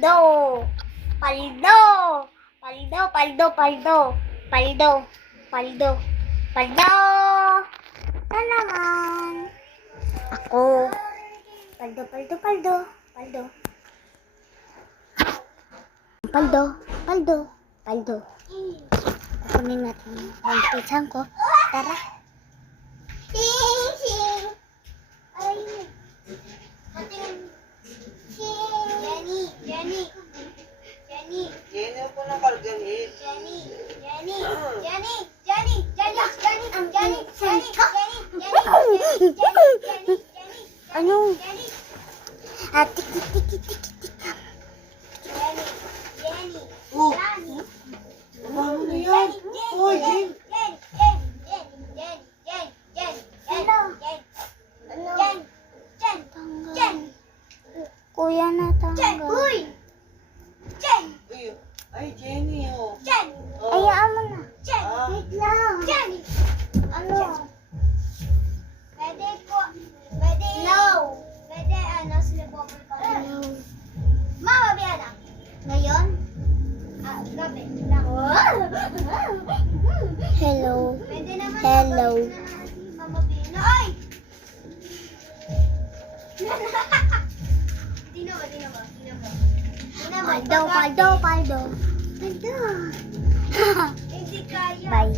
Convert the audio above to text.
Paldo. Paldo. Paldo, paldo, paldo. Paldo. Paldo. Paldo. Ito naman. Ako. Paldo, paldo, paldo. Paldo. Paldo. Paldo. Paldo. Kukunin natin yung pisang ko. Tara. Jenny po na kargahin. Ano? Tik, tik, tik, tik, tik, tik. Oh, paano na yan? Oh, Jen. Tanggal. Kuya na tanggal. Ay, Jenny, oh. Ayaan mo na. Ah, Wait lang. Ano? Hello. Hello. Hello. Paldo, paldo, paldo. Paldo. Hindi kaya. Bye.